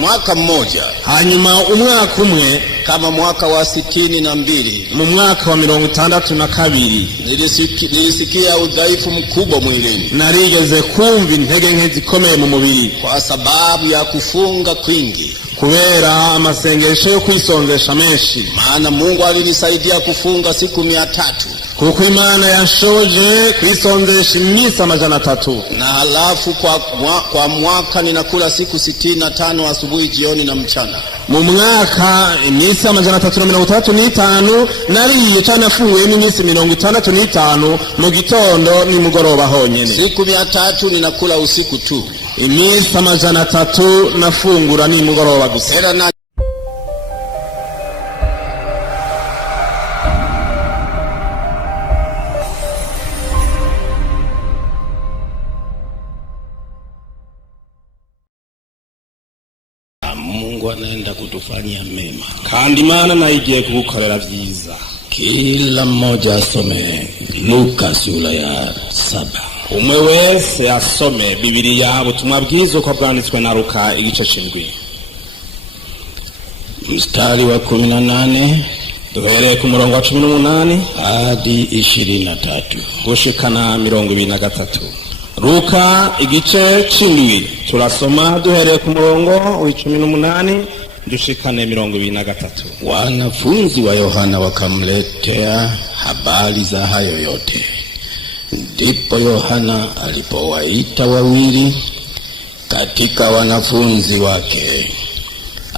mwaka mmoja. Hanyuma umwaka umwe kama mwaka wa 62 mu mwaka wa 62 nilisikia udhaifu mkubwa mwilini. Narigeze kumva intege nke zikomeye mu mubiri kwa sababu ya kufunga kwingi, kubera amasengesho yo kwisonzesha menshi. Maana Mungu alinisaidia kufunga siku 300. Kuko Imana yashoje kwisonzesha iminsi 300. Na halafu kwa mwaka ninakula siku 65 asubuhi, jioni na mchana. Mu mwaka iminsi 335 nariye cyane afunguye iminsi 65 mu gitondo ni mugoroba honyene. Siku 300 ninakula usiku tu. Iminsi 300 nafungura ni mugoroba gusa. Mungu anaenda kutufanyia mema. Kandi Imana nayigiye kugukorera vyiza. Kila mmoja asome Luka sura ya 7. Umwe wese asome Biblia ubutumwa bwiza uko bwanditswe na Luka igice 7. Mstari wa 18 duhereye ku murongo wa 18 hadi 23 gushikana 23. Luka igice 7 turasoma duhereye ku murongo wa 18 dushikane 23. Wanafunzi wa Yohana wakamletea habari za hayo yote. Ndipo Yohana alipowaita wawili katika wanafunzi wake,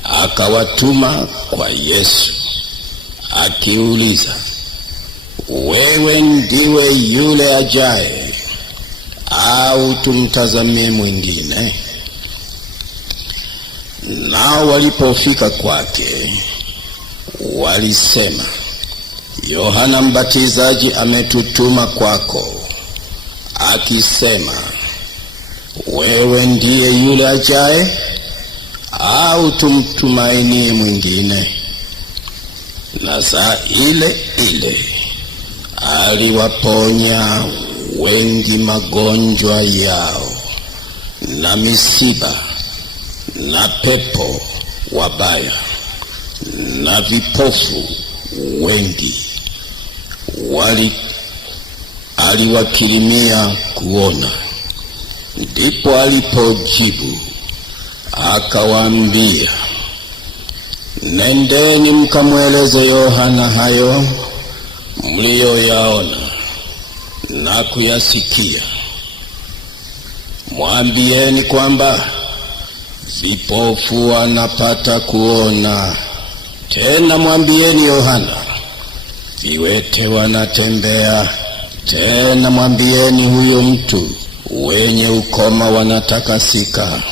akawatuma kwa Yesu akiuliza, wewe ndiwe yule ajaye au tumtazamie mwingine? Nao walipofika kwake walisema, Yohana Mbatizaji ametutuma kwako akisema, wewe ndiye yule ajaye au tumtumainie mwingine? Na saa ile ile aliwaponya wengi magonjwa yao na misiba na pepo wabaya na vipofu wengi aliwakirimia kuona. Ndipo alipojibu akawaambia, nendeni mkamweleze Yohana hayo mlioyaona na kuyasikia. Mwambieni kwamba vipofu wanapata kuona. Tena mwambieni Yohana, viwete wanatembea. Tena mwambieni huyo mtu wenye ukoma wanatakasika.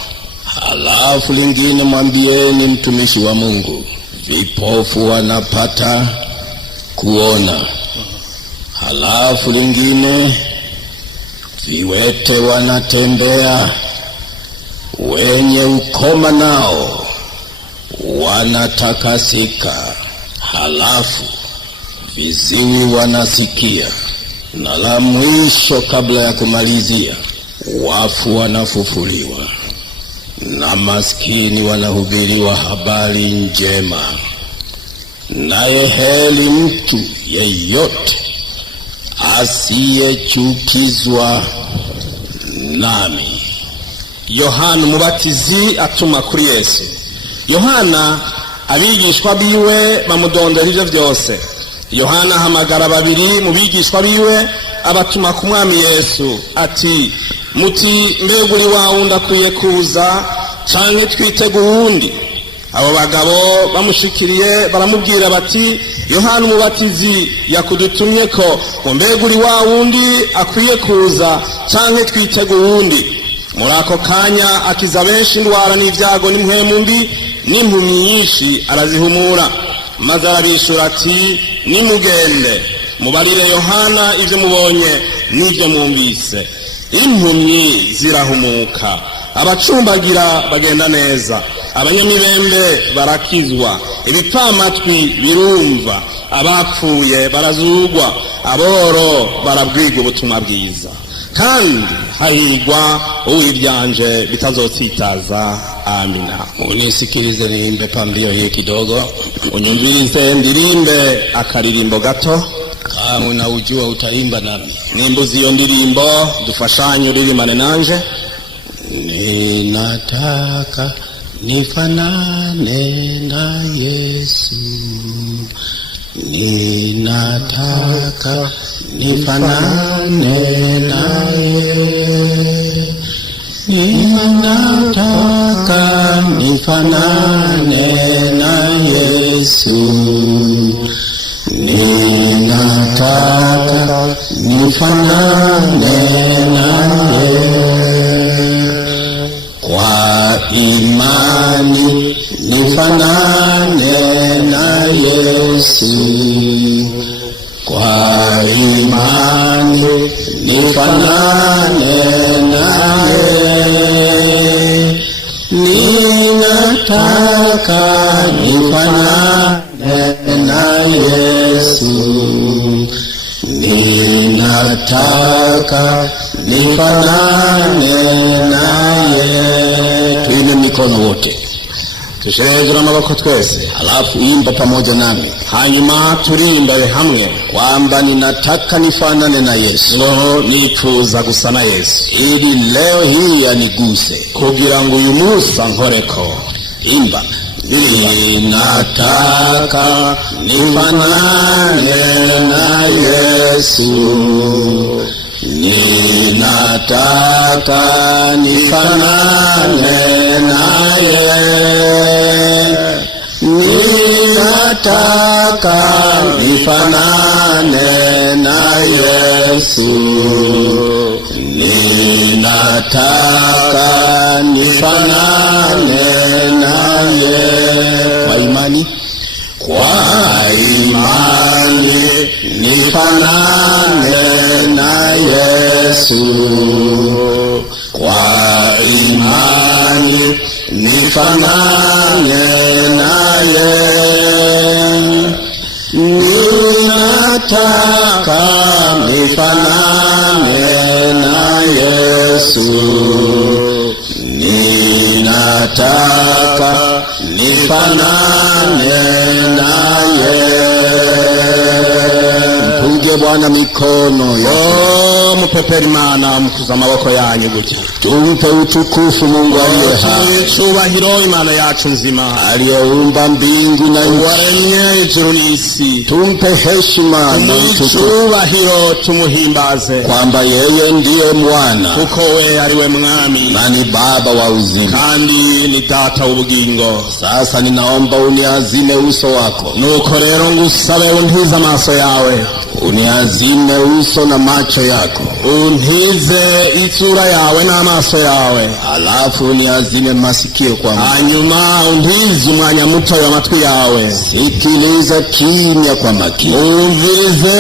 Halafu lingine mwambieni mtumishi wa Mungu, vipofu wanapata kuona. Halafu lingine, viwete wanatembea, wenye ukoma nao wanatakasika. Halafu viziwi wanasikia. Na la mwisho kabla ya kumalizia, wafu wanafufuliwa na maskini wanahubiriwa habari njema. Naye heri mtu yeyote asiyechukizwa nami. Yohana Umubatizi atuma kuri Yesu. Yohana abigishwa biwe bamudondera ivyo vyose. Yohana hamagara babiri mu bigishwa biwe abatuma ku mwami Yesu ati, muti mbega uri wa wundi akwiye kuza canke twitega uwundi? Abo bagabo bamushikiriye baramubwira bati, Yohana Umubatizi yakudutumye ko mbega uri wa wundi akwiye kuza canke twitega uwundi? Muri ako kanya akiza benshi indwara n'ivyago n'impwemu mbi n'impumyi nyinshi arazihumura. Maze arabishura ati, nimugende mubarire Yohana ivyo mubonye n'ivyo mwumvise. Impumyi zirahumuka, abacumbagira bagenda neza, abanyamibembe barakizwa, ibipfamatwi birumva, abapfuye barazugwa, aboro barabwirwa ubutumwa bwiza. kandi hahigwa uwivyanje bitazotsitaza. Amina. Unisikilize niimbe pambio hii kidogo. Unyumvirize ndirimbe akaririmbo gato. Kama unaujua utaimba nami. Nimbuzi iyo ndirimbo dufashanye uririmane nanje. Ninataka nifanane na Yesu, ninataka nifanane naye, ninataka nifanane na Yesu, ninataka nifanane naye. Kwa imani nifanane na Yesu, kwa imani nifanane naye, ninataka nifanane na Yesu, ninataka nifanane naye. Tuinue mikono wote, tushirejera amaboko twese, halafu imba pamoja nami, hanyuma turimbe hamwe kwamba ninataka nifanane na Yesu, ngo nifuza gusa na Yesu, ili leo hii aniguse, kugira ngo uyu munsi ankoreko. Imba. Ninataka nifanane na Yesu, ninataka nifanane naye, ninataka nifanane na Yesu, ninataka nifanane naye. Kwa imani, kwa imani nifanane na Yesu, kwa imani nifanane naye, ninataka nifanane na Yesu, ninataka nifanane naye. Mpunge Bwana mikono yo, mupepera Imana, mukuza amaboko yanyu gutya. Tumpe utukufu Mungu aliye hai, cyubahiro Imana yacu nzima, aliyeumba mbingu na nchi, waremye ijuru n'isi. Tumpe heshima na cyubahiro, tumuhimbaze kwamba yeye ndiye Mwana, kuko we ari we Mwami na ni Baba wa uzima, kandi ni Data w'ubugingo. Sasa ninaomba uniazime uso wako. Nuko rero ngusabe untize amaso yawe, uniazime uso na macho yako, untize isura yawe n'amaso yawe, alafu uniazime masikio kwangu, hanyuma untize umwanya muto w'amatwi yawe. Sikiliza kimya kwa makini, umvirize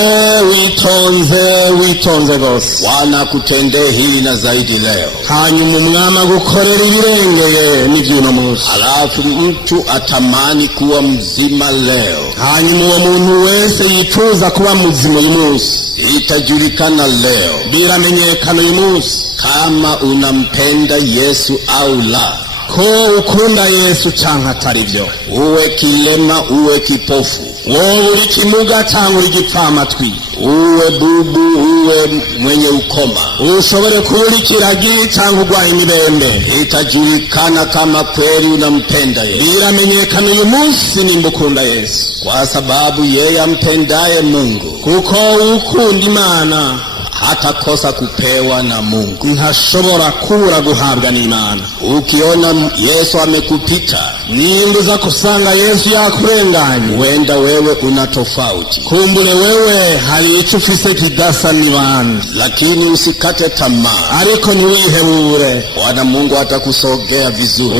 witonze gose. Bwana kutendee hili na zaidi leo, hanyuma Umwami agukorera ibirengeye n'ivyuno munsi. Alafu mtu atamani kuwa mzima leo, hanyuma uwo muntu wese yifuza kuba muzima uyu munsi. Itajulikana leo, biramenyekana uyu munsi, kama unampenda Yesu au la, ko ukunda Yesu canke atari vyo. Uwe kilema, uwe kipofu, wowe uri kimuga cyangwa uri gipfamatwi, uwe bubu, uwe mwenye ukoma, ushobore kuba uri kiragi cyangwa urwaye imibembe, itajulikana kama kweli unampenda Yesu. biramenyekana uyu munsi nimba ukunda Yesu, kwa sababu yeye ampendaye Mungu, kuko ukunda Imana hatakosa kupewa na Mungu, ntashobora kubura guhabwa n'Imana. Ukiona Yesu amekupita, nimbuza kusanga Yesu yakurenganye, wenda wewe una tofauti, kumbure wewe hari icyo ufise kidasa n'ibandi, lakini usikate tamaa, ariko ntiwihebure. Bwana Mungu atakusogea vizuri.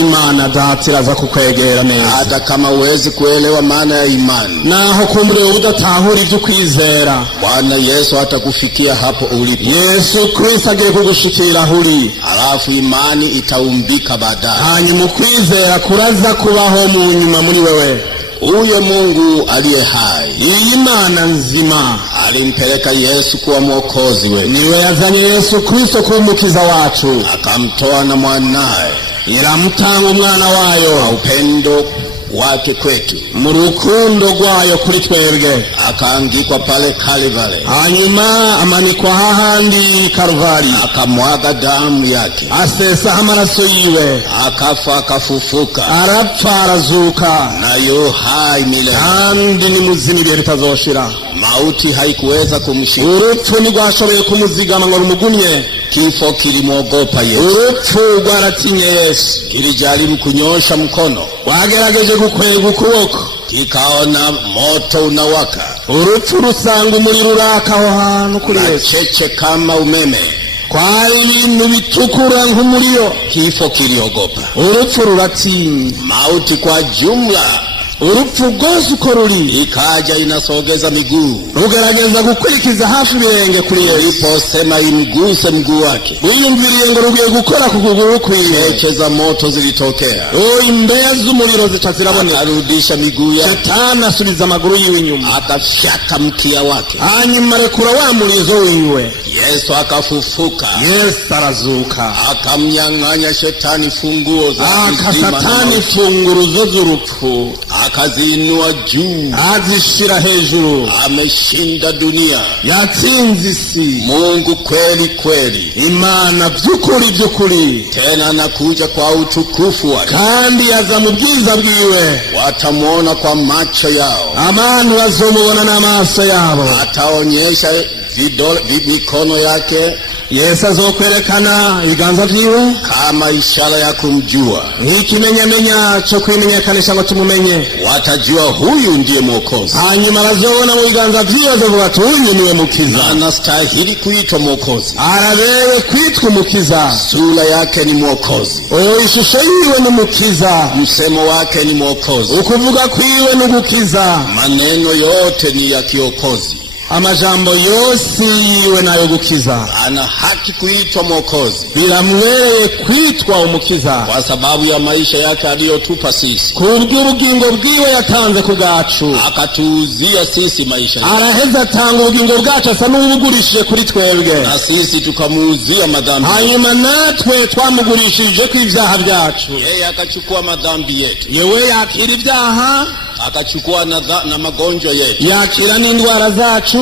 Imana Data iraza kukwegera neza, hata kama uwezi kuelewa maana ya imani, naho kumbure udatahura ibyo kwizera, Bwana Yesu atakufikia hapo ulipo. Yesu Kristo agiye kugushikira huri, alafu imani itaumbika baadaye, hanyuma kwizera kuraza kubaho mu nyuma muri wewe. Huyo Mungu aliye hai, iyi Mana nzima, alimpeleka Yesu kuwa mwokozi wetu, niwe yazanye Yesu Kristo kuba umukiza wacu, akamtoa na mwanaye, iramutanga umwana wayo kwa upendo wake kwetu, mu rukundo rwayo kuri twebwe, akaangikwa pale Kalvari, hanyuma amanikwa hahandi Kalvari, akamwaga damu yake, asesa amaraso yiwe, akafa akafufuka, arapfa arazuka, na yu hai milele, kandi ni muzima ibihe bitazoshira. Mauti haikuweza kumshika, urupfu ntirwashoboye kumuzigama ngo rumugumye. Kifo kilimwogopa Yesu, urupfu rwaratinye Yesu, kilijaribu kunyosha mkono, wagerageje gukwega ukuboko, kikaona moto unawaka, urupfu rusanga umuriro uraka aho hantu kuri Yesu, cheche kama umeme, kwari ibintu bitukura nk'umuriro. Kifo kiliogopa, urupfu ruratinya. Mauti kwa jumla, urupfu rwose uko ruri, ikaja inasogeza miguu, rugerageza gukurikiza hafi ibirenge kuri Yesu. Iliposema imguse mguu wake, wiyumviriye ngo rugiye gukora ku kuguru kwiwe, cheche za moto zilitokea, imbeya z'umuriro zica ziraboneka, akarudisha miguu yake, Shetani asubiza amaguru yiwe inyuma, akafyata mkia wake, hanyuma arekura wa murizo wiwe. Yesu akafufuka, Yesu arazuka, akamnyang'anya Shetani funguo za Satani funguruzo z'urupfu, akaziinua juu, azishira hejuru. Ameshinda dunia, yatsinze isi. Mungu kweli kweli, Imana by'ukuri by'ukuri, tena anakuja kwa utukufu wake, kandi yaza mu bwiza bwiwe. Watamuona kwa macho yao, abantu bazomubona n'amaso yabo, ataonyesha mikono yake, Yesu azokwerekana ibiganza vyiwe kama ishara ya kumjua, nk'ikimenyamenya cyo kwimenyekanisha ngo tumumenye. Watajua huyu ndiye mwokozi, hanyuma bazobona mu biganza vyiwe bazovuga ati uyu niwe mukiza, na anastahili kuitwa mwokozi, arabewe kwitwa umukiza. Sura yake ni mwokozi, ishusho yiwe ni mukiza, msemo wake ni mwokozi, ukuvuga kwiwe ni gukiza, maneno yote ni ya kiokozi, amajambo yose yiwe nayo gukiza. Ana haki kuitwa mwokozi, biramwereye kwitwa umukiza, kwa sababu ya maisha yake aliyotupa sisi, kubw'ubugingo bwiwe yatanze ku bwacu, akatuuzia sisi maisha yake, araheza atanga ubugingo bwacu asa n'ubugurishije kuri twebwe, na sisi tukamuuzia madhambi, hanyuma natwe twamugurishije ku ibyaha byacu. Yeye akachukua madhambi yetu, yewe yakira ibyaha, akachukua na magonjwa yetu, yakira n'indwara zacu,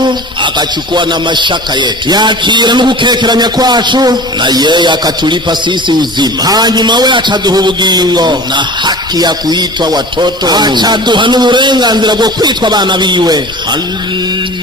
akachukua na mashaka yetu, yakira n'ugukekeranya kwacu, na yeye akatulipa sisi uzima, hanyuma we acaduha ubugingo na haki ya kuitwa watoto wa Mungu, acaduha n'uburenganzira bwo kwitwa abana biwe.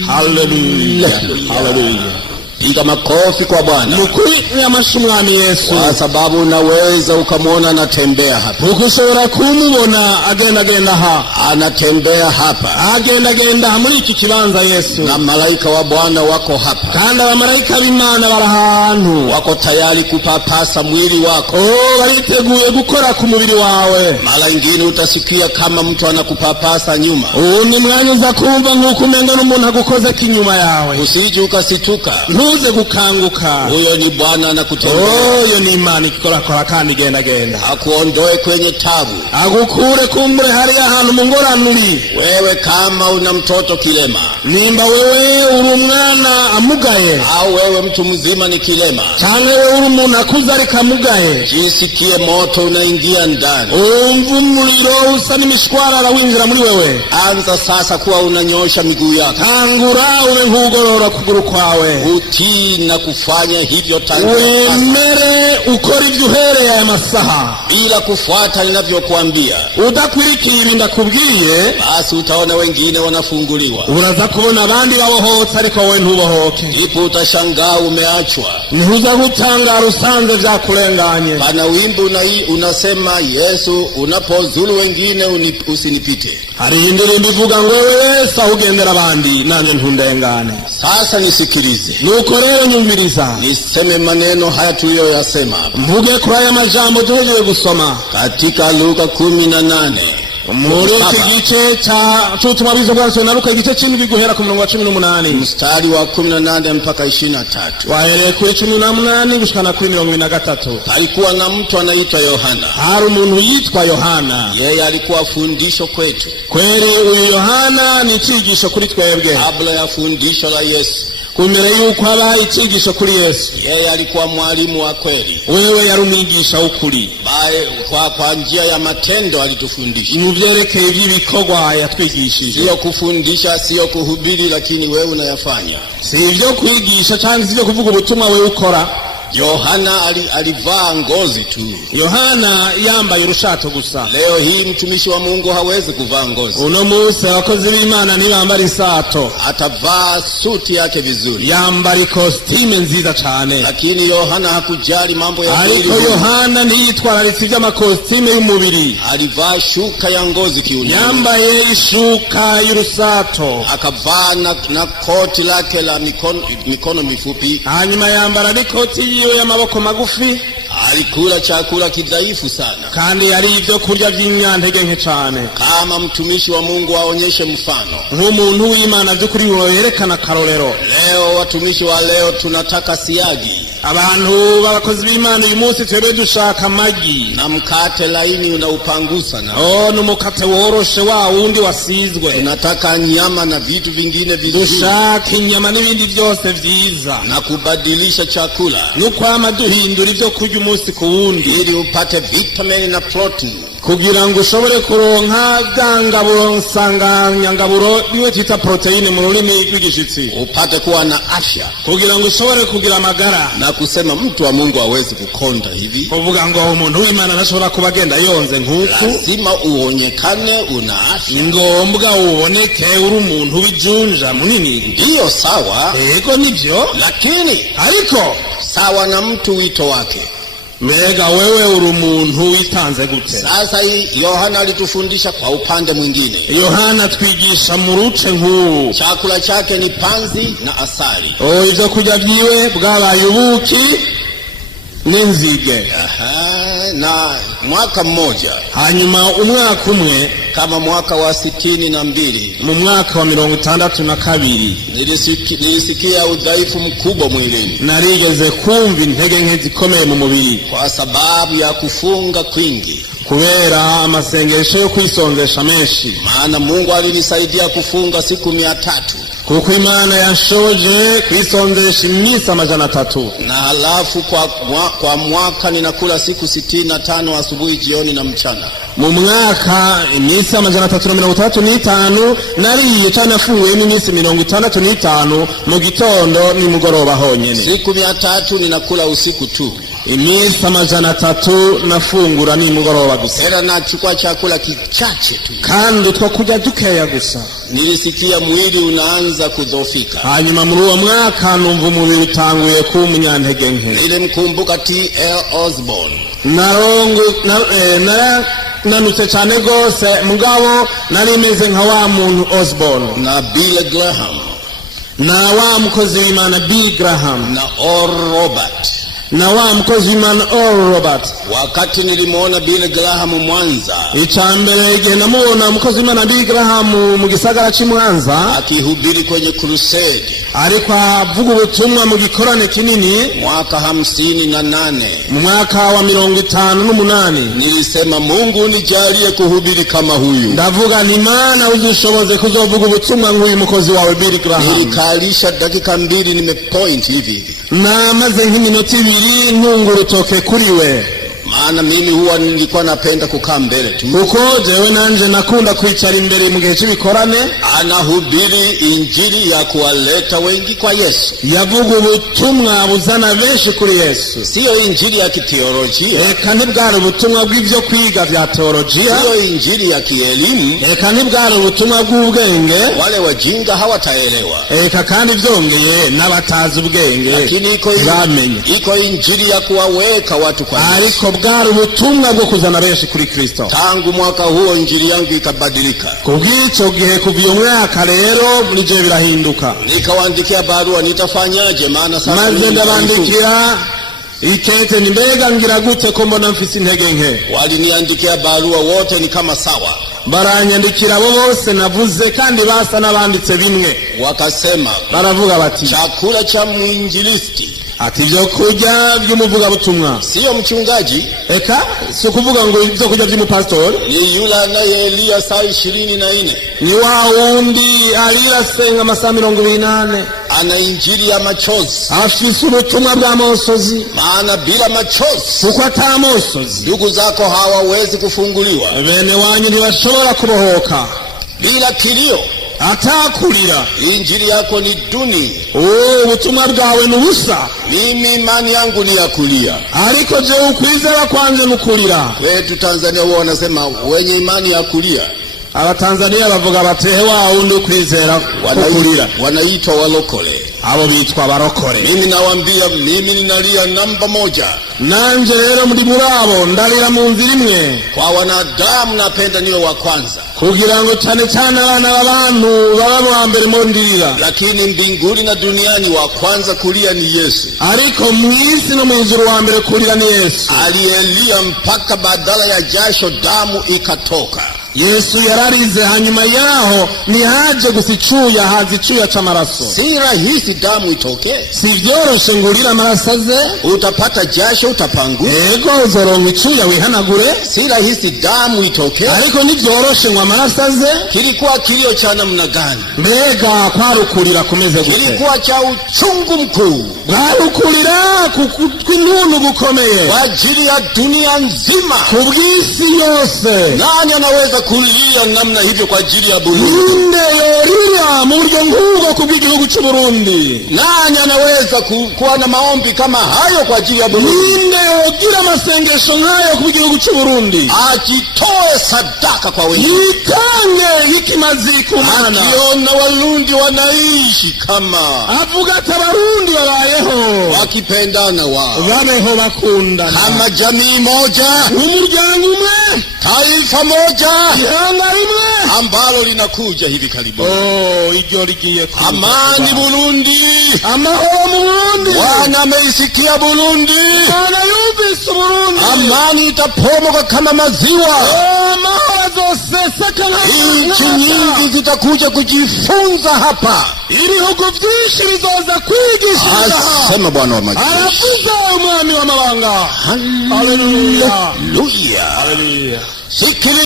Haleluya, haleluya. Piga makofi kwa Bwana. Mukuri y'amashi Mwami Yesu, kwa sababu unaweza ukamwona anatembea hapa, ukushobora kumubona agenda ha, anatembea hapa, agenda muri iki kibanza Yesu, na malaika wa Bwana wako hapa, kandi abamalaika b'Imana barahantu, wako tayari kupapasa mwili wako, bariteguye gukora ku mubiri wawe. Mara nyingine utasikia kama mtu anakupapasa nyuma, ni mwanya uza kumva nk'uko umenga n'umuntu agukoze kinyuma yawe, usije ukasituka, ntuze gukanguka. Huyo ni Bwana anakutembea, huyo ni Imana ikora kandi genda, akuondoe kwenye tabu, agukure kumbure hari ahantu mu ngoranuri. Wewe kama una mtoto kilema, nimba wewe uri umwana amugaye, au wewe mtu mzima ni kilema, cyangwa wewe uri umuntu akuze ariko amugaye, jisikie moto unaingia ndani, umva umuriro usa n'imishwarara winjira muri wewe. Anza sasa kuwa unanyosha miguu yako, tangura ube nk'ugorora kuguru kwawe, utii na kufanya hivyo tangu wemere ukora ibyo uhereye aya masaha, bila kufuata ninavyokuambia. Udakwirikiye ibinda kubwiye, basi utaona wengine wanafunguliwa, uraza kubona abandi babohotse ariko wowe ntubohoke. Ipo utashangaa umeachwa, ntuza gutangara usanze vyakurenganye. Pana wimbo unasema Yesu unapozulu wengine usinipite. Hari indirimbo ivuga ngo wewe Yesu ugendera abandi nanje ntundengane. Sasa nisikilize, nuko rero nyumviriza, niseme maneno haya tuliyoyasema hapa, mvuge kuri aya majambo tuhejeje gusoma katika Luka 18 muri iki gice c'ubutumwa bwiza bwanditswe na Luka igice c'indwi guhera ku murongo wa 18 mstari wa 18 mpaka 23. wahereye kuri 18 gushikana kuri 23. Alikuwa na mtu anaitwa Yohana. hari umuntu yitwa Yohana. Yeye alikuwa fundisho kwetu. kweli uyu Yohana ni icigisho kuri twebwe. Kabla ya fundisho la Yesu, kumere yuko haba icigisho kuri Yesu, yeye alikuwa mwalimu wa kweli. wewe yari umwigisha w'ukuri. Kwa njia ya matendo alitufundisha. mu vyerekeye ivy'ibikorwa yatwigishije. Sio kufundisha, sio kuhubiri, lakini wewe unayafanya. si ivyo kwigisha cyangwa sivyo kuvuga ubutumwa wewe ukora. Yohana alivaa ngozi tu. Yohana yambaye urushato gusa. Leo hii mtumishi wa Mungu hawezi kuvaa ngozi. uno munsi abakozi b'Imana ntibambara isato. Atavaa suti yake vizuri, yambara ikositime nziza cyane. lakini Yohana hakujali mambo ya mwili. ariko Yohana ntiyitwararitse iby'amakositime y'umubiri. Alivaa shuka ya ngozi kiunoni, yambaye ishuka y'urusato. akavaa na koti lake la mikono mifupi. hanyuma yambara n'ikoti yiwe y'amaboko magufi. Alikula chakula kidhaifu sana, kandi yari ibyo kurya by'inyantege nke cyane. kama mtumishi wa Mungu aonyeshe mfano, nk'umuntu w'Imana by'ukuri yerekana karorero. leo watumishi wa leo tunataka siagi. abantu b'abakozi b'Imana uyu munsi twebwe dushaka amagi na mkate laini unaupangusa na n'umukate woroshe wa wundi wasizwe. tunataka nyama na vitu vingine vizuri, dushaka inyama n'ibindi byose vyiza, na kubadilisha chakula n'ukwama duhindura ibyo kurya umunsi ku wundi, ili upate vitamini na protein, kugira ngo ushobore kuronka byangaburo nsanganyangaburo biwe twita proteine mu rurimi rw'igishitsi, upate kuwa na afya, kugira ngo ushobore kugira amagara. na kusema mtu wa Mungu hawezi kukonda hivi. kuvuga ngo umuntu w'Imana ntashobora kuba agenda yonze nk'uku. Lazima uonekane una afya, ngombwa uboneke uri umuntu w'ijunja munini. ndiyo sawa, yego nivyo, lakini ariko sawa na mtu wito wake. mbega wewe uri umuntu witanze gute? Sasa hii Yohana alitufundisha kwa upande mwingine. Yohana twigisha mu ruce nk'uru. Chakula chake ni panzi na asali. ibyo kurya byiwe bwabaye ubuki n'inzige. Na mwaka mmoja, hanyuma umwaka umwe, kama mwaka wa 62, mu mwaka wa 62, nilisikia udhaifu mkubwa mwilini, narigeze kumva intege nke zikomeye mu mubiri, kwa sababu ya kufunga kwingi, kubera amasengesho yo kwisonzesha menshi. maana Mungu alinisaidia kufunga siku 300, kuko Imana yashoje kwisonzesha iminsi 300. na halafu kwa mwaka ninakula siku 65 asubuhi, jioni na mchana. mu mwaka iminsi 335 nariye cyane afunguye iminsi 65 mu gitondo nimugoroba honyene. Siku 300 ninakula usiku tu, iminsi 300 nafungura nimugoroba gusa, era nachukua chakula kichache tu. kandi utwo kurya dukeya gusa. Nilisikia mwili unaanza kudhoofika. hanyuma muri uwo mwaka numva umubiri utanguye kuba umunyantege nke. Nilimkumbuka T.L. Osborne. nanutse cyane gose, mugabo nari meze nka wa muntu Osborne, na Billy Graham, na wa mukozi w'Imana Billy Graham, na Oral Roberts, na wa mukozi w'Imana Oral Roberts. Wakati nilimuona Billy Graham Mwanza, icambere igihe namubona mukozi w'Imana Billy Graham mu gisagara c'Imwanza akihubiri kwenye crusade, ariko avuga ubutumwa mu gikorane kinini, mwaka 58, mu mwaka wa 58, nilisema Mungu nijalie kuhubiri kama huyu. ndavuga ni Imana uzushoboze kuzovuga ubutumwa nk'uyu mukozi wawe Billy Graham. Nilikalisha dakika 2 nimepoint hivi, na maze nk'iminota 2 ntungura urutoke kuri we, maana mimi huwa nilikuwa napenda kukaa mbele tu, kuko jewe nanje nakunda kwicara imbere mu gihe cy'ibikorane. anahubiri injili ya kuwaleta wengi kwa Yesu, yavuga ubutumwa buzana benshi kuri Yesu, siyo injili ya kiteolojia, eka ntibwari ubutumwa bw'ibyo kwiga vya teolojia, siyo injili ya kielimu, eka ntibwari ubutumwa bw'ubwenge, wale wajinga hawataelewa, eka kandi byongeye n'abatazi ubwenge lakini iko injili ya kuwaweka watu kwa Yesu. ariko bwari ubutumwa bwo kuzana benshi kuri Kristo. Tangu mwaka huo injili yangu ikabadilika. kubw'icyo gihe kuva iyo mwaka rero muri je birahinduka. Nikawaandikia barua, nitafanyaje? Maana sasa maze ndabandikira ikete ni mbega ngira gute ko mbona mfise intege nke. Waliniandikia barua, wote ni kama sawa. Baranyandikira abo bose navuze kandi basa n'abanditse bimwe. Wakasema, baravuga bati chakula cha mwinjilisti ati ibyo kurya by'umuvuga butumwa sio mchungaji, eka si kuvuga ngo ibyo kurya by'umupastori, ni yule anayelia saa 24, ni wa wundi alirasenga amasaha 28, ana injili ya machozi, afise ubutumwa bw'amosozi, maana bila machozi kuko atamosozi ndugu zako hawawezi kufunguliwa, bene wanyu ntibashobora kubohoka. Bila kilio atakurira injili yako ni duni. Ubutumwa bwawe nubusa. Mimi imani yangu ni ya kulia, ariko je ukwizera kwanje nukurira. Wetu Tanzania wao wanasema wenye imani ya kulia. Abatanzania bavuga batehe wa wundi ukwizera kukurira, wanaitwa walokole. Abo bitwa barokore. Mimi nawaambia, mimi ninalia namba 1. Nanje rero muri murabo ndarira mu nzira imwe. Kwa wanadamu napenda niwe wa kwanza, kugira ngo cyane cyane abana b'abantu baba mu mbere mu ndirira. Lakini mbinguni na duniani wa kwanza kulia ni Yesu. Ariko mwisi no mu ijuru wa mbere kulia ni Yesu. Aliyelia mpaka badala ya jasho damu ikatoka. Yesu yararize, hanyuma yaho nihaje gusicuya hazicuya c'amaraso. Si rahisi damu itoke, si vyoroshe ngurira amaraso aze. Utapata jasho, utapangua, ego uzoronka icuya wihanagure. Si rahisi damu itoke, ariko nivyoroshe ngo amaraso aze. Kilikuwa kilio cha namna gani? Mbega kwarukurira kumeze gute? Kilikuwa cha uchungu mkuu, kwarukurira kw'intuntu gukomeye kwa ajili ya dunia nzima, kubw'isi yose. Nani anaweza kulia namna hivyo kwa ajili ya Burundi? Ninde yorira mu buryo nk'ubwo kubw'igihugu cy'u Burundi? Nani anaweza kuwa na maombi kama hayo kwa ajili ya Burundi? Ninde yogira amasengesho nk'ayo kubw'igihugu cy'u Burundi? Ajitoe sadaka kwa wengine, yitange ikimazi ku Mana. Akiona Warundi wanaishi kama, avuga ati Abarundi babayeho wakipendana, wao babeho bakundana kama jamii moja, umuryango umwe, taifa moja, ihanga rimwe ambalo linakuja hivi karibuni. Iryo ligiye kuza. Amani Burundi, amahoro mu Burundi. Bwana ameisikia Burundi, Bwana yumvise Burundi. Amani itapomoka kama maziwa, amahoro azoseseka nchi nyingi zitakuja kujifunza hapa, ibihugu vyinshi bizoza kwigishiriza hapa. Asema Bwana wa majeshi, aravuga umwami w'amabanga. Haleluya, haleluya, haleluya. Sikiliza.